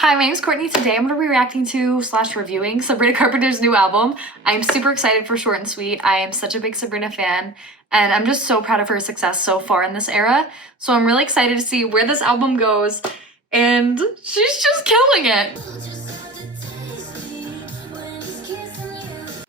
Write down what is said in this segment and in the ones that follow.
Hi, my name is Courtney. Today I'm going to be reacting to / reviewing Sabrina Carpenter's new album. I'm super excited for Short and Sweet. I am such a big Sabrina fan, and I'm just so proud of her success so far in this era. So I'm really excited to see where this album goes, and she's just killing it.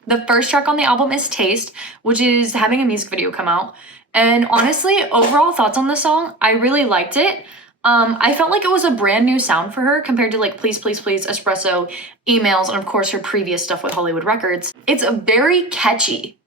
The first track on the album is Taste, which is having a music video come out. And honestly, overall thoughts on this song, I really liked it. I felt like it was a brand new sound for her compared to like Please, Please, Please, Espresso, Emails, and of course her previous stuff with Hollywood Records. It's very catchy.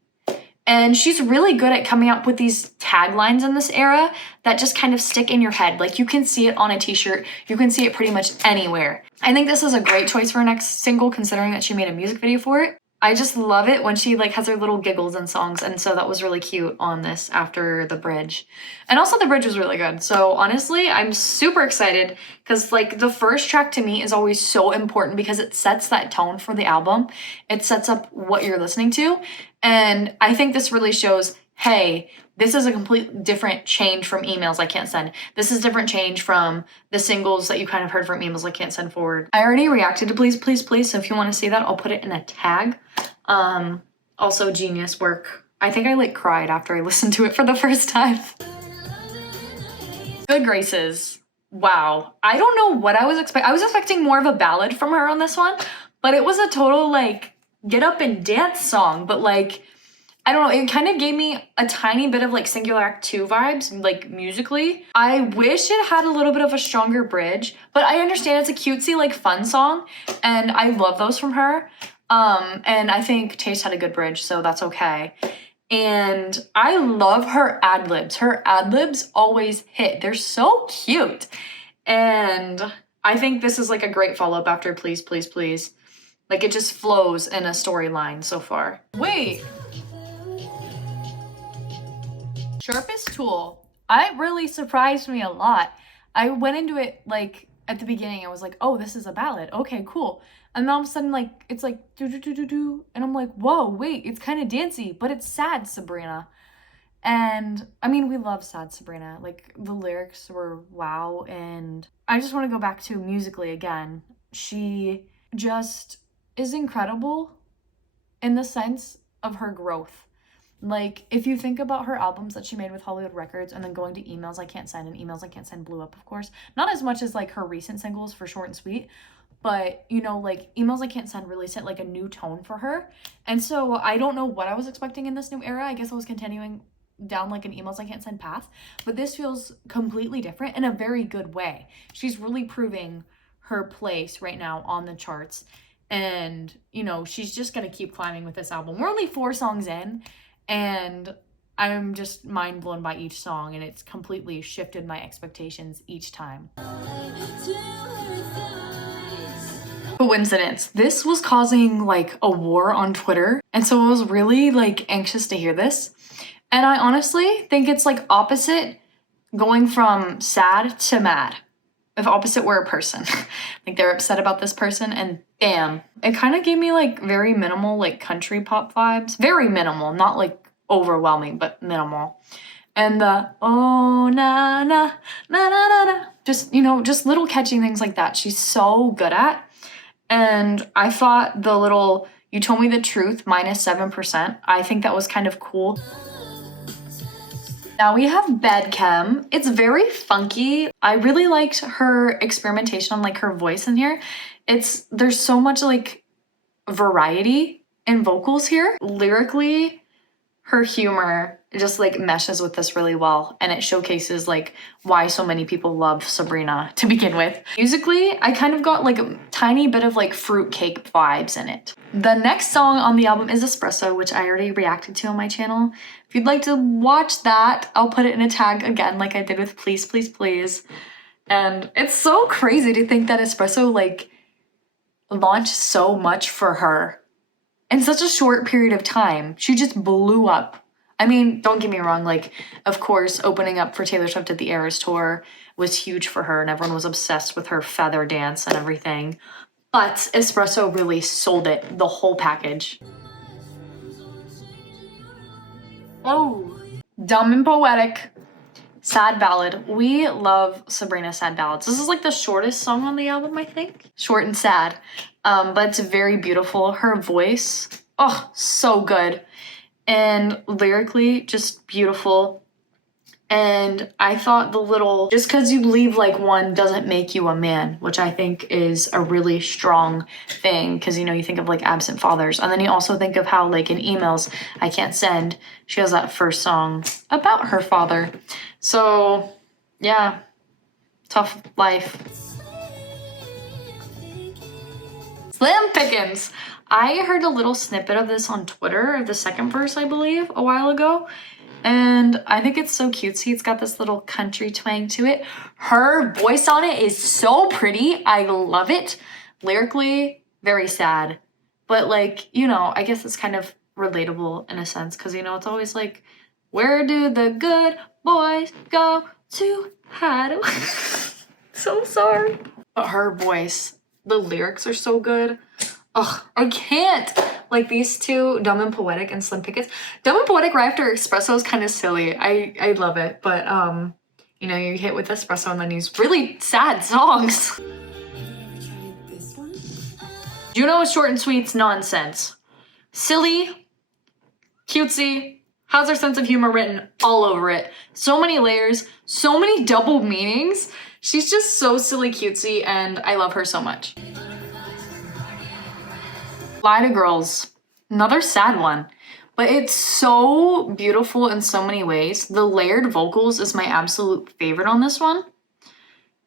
And she's really good at coming up with these taglines in this era that just kind of stick in your head. Like you can see it on a t-shirt, you can see it pretty much anywhere. I think this is a great choice for her next single considering that she made a music video for it. I just love it when she like has her little giggles in songs, and so that was really cute on this after the bridge. And also the bridge was really good. So honestly, I'm super excited because like the first track to me is always so important because it sets that tone for the album. It sets up what you're listening to. And I think this really shows, hey, this is a complete different change from Emails I Can't Send. This is different change from the singles that you kind of heard from Emails I Can't Send forward. I already reacted to Please, Please, Please, so if you want to see that, I'll put it in a tag. Also genius work. I think I like cried after I listened to it for the first time. Good Graces. Wow. I don't know what I was expecting. I was expecting more of a ballad from her on this one, but it was a total like get up and dance song, but like I don't know, it kind of gave me a tiny bit of like Singular Act 2 vibes, like musically. I wish it had a little bit of a stronger bridge, but I understand it's a cutesy, like fun song, and I love those from her. And I think Taste had a good bridge, so that's okay. And I love her ad-libs. Her ad-libs always hit. They're so cute. And I think this is like a great follow-up after Please, Please, Please. Like it just flows in a storyline so far. Wait. Sharpest Tool. It really surprised me a lot. I went into it like at the beginning, I was like, oh, this is a ballad. Okay, cool. And then all of a sudden, like, it's like do do do do do, and I'm like, whoa, wait, it's kind of dancey, but it's sad Sabrina. And I mean, we love sad Sabrina. Like the lyrics were wow, and I just want to go back to musically again. She just is incredible in the sense of her growth. Like, if you think about her albums that she made with Hollywood Records and then going to Emails I Can't Send, and Emails I Can't Send blew up, of course. Not as much as, like, her recent singles for Short and Sweet, but, you know, like, Emails I Can't Send really set, like, a new tone for her. And so I don't know what I was expecting in this new era. I guess I was continuing down, like, an Emails I Can't Send path. But this feels completely different in a very good way. She's really proving her place right now on the charts. And, you know, she's just gonna keep climbing with this album. We're only 4 songs in, and I'm just mind blown by each song, and it's completely shifted my expectations each time. Coincidence. This was causing like a war on Twitter, and so I was really like anxious to hear this. And I honestly think it's like opposite going from sad to mad. If opposite were a person. Like they're upset about this person and bam. It kind of gave me like very minimal like country pop vibes. Very minimal, not like overwhelming, but minimal. And the oh na na na na na na. Just, you know, just little catchy things like that. She's so good at. And I thought the little You Told Me the Truth -7%. I think that was kind of cool. Now we have Bedchem. It's very funky. I really liked her experimentation on like her voice in here. There's so much like variety in vocals here. Lyrically, her humor just like meshes with this really well, and it showcases like why so many people love Sabrina to begin with. Musically, I kind of got like a tiny bit of like fruitcake vibes in it. The next song on the album is Espresso, which I already reacted to on my channel. If you'd like to watch that, I'll put it in a tag again like I did with Please, Please, Please. And it's so crazy to think that Espresso like launched so much for her in such a short period of time. She just blew up. I mean, don't get me wrong, like, of course, opening up for Taylor Swift at the Eras Tour was huge for her, and everyone was obsessed with her feather dance and everything. But Espresso really sold it, the whole package. Oh, Dumb and Poetic. Sad Ballad. We love Sabrina's Sad Ballads. This is like the shortest song on the album, I think. Short and sad. But it's very beautiful. Her voice, oh, so good. And lyrically, just beautiful. And I thought just because you leave like one doesn't make you a man, which I think is a really strong thing, because, you know, you think of like absent fathers. And then you also think of how like in emails I can't send, she has that first song about her father. So yeah, tough life. Slim Pickens. I heard a little snippet of this on Twitter, the second verse, I believe, a while ago. And I think it's so cutesy. It's got this little country twang to it. Her voice on it is so pretty. I love it. Lyrically, very sad. But like, you know, I guess it's kind of relatable in a sense, because, you know, it's always like, where do the good boys go to hide? So sorry. But her voice, the lyrics are so good. Ugh, I can't. Like these two, Dumb and Poetic and Slim Pickens. Dumb and Poetic right after Espresso is kind of silly. I love it, but you know, you hit with Espresso and then these really sad songs. Juno is short and sweet's nonsense. Silly, cutesy, has her sense of humor written all over it. So many layers, so many double meanings. She's just so silly cutesy and I love her so much. Lie to Girls, another sad one, but it's so beautiful in so many ways. The layered vocals is my absolute favorite on this one.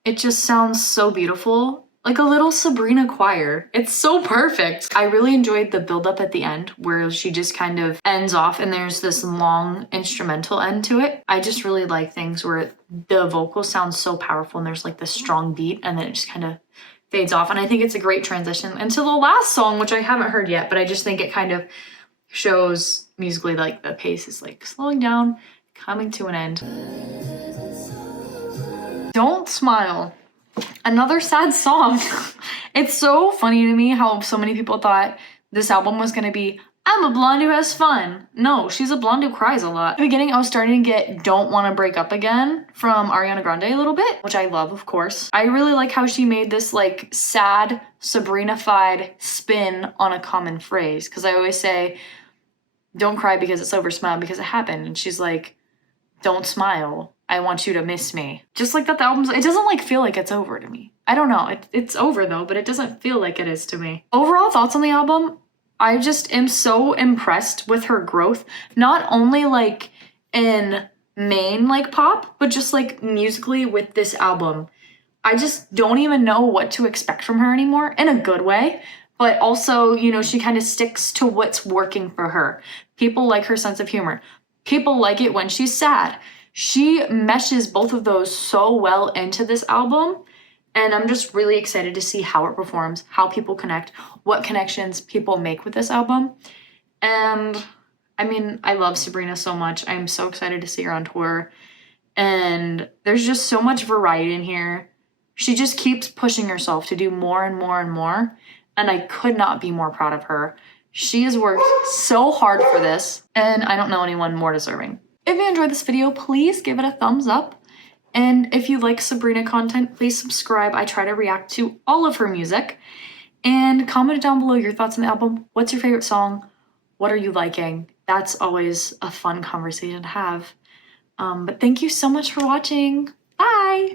It just sounds so beautiful, like a little Sabrina choir. It's so perfect. I really enjoyed the build-up at the end where she just kind of ends off and there's this long instrumental end to it. I just really like things where the vocal sounds so powerful and there's like this strong beat and then it just kind of fades off. And I think it's a great transition into the last song, which I haven't heard yet, but I just think it kind of shows musically like the pace is like slowing down, coming to an end. Don't Smile. Another sad song. It's so funny to me how so many people thought this album was gonna be, I'm a blonde who has fun. No, she's a blonde who cries a lot. At the beginning, I was starting to get Don't Wanna Break Up Again from Ariana Grande a little bit, which I love, of course. I really like how she made this like sad, Sabrina-fied spin on a common phrase. Because I always say, don't cry because it's over, smile because it happened. And she's like, don't smile. I want you to miss me. Just like that, the album's, it doesn't like feel like it's over to me. I don't know, it's over though, but it doesn't feel like it is to me. Overall thoughts on the album, I just am so impressed with her growth, not only like in main like pop, but just like musically with this album. I just don't even know what to expect from her anymore in a good way, but also, you know, she kind of sticks to what's working for her. People like her sense of humor. People like it when she's sad. She meshes both of those so well into this album. And I'm just really excited to see how it performs, how people connect, what connections people make with this album. And I mean, I love Sabrina so much. I'm so excited to see her on tour. And there's just so much variety in here. She just keeps pushing herself to do more and more and more. And I could not be more proud of her. She has worked so hard for this, and I don't know anyone more deserving. If you enjoyed this video, please give it a thumbs up. And if you like Sabrina content, please subscribe. I try to react to all of her music. And comment down below your thoughts on the album. What's your favorite song? What are you liking? That's always a fun conversation to have. But thank you so much for watching. Bye!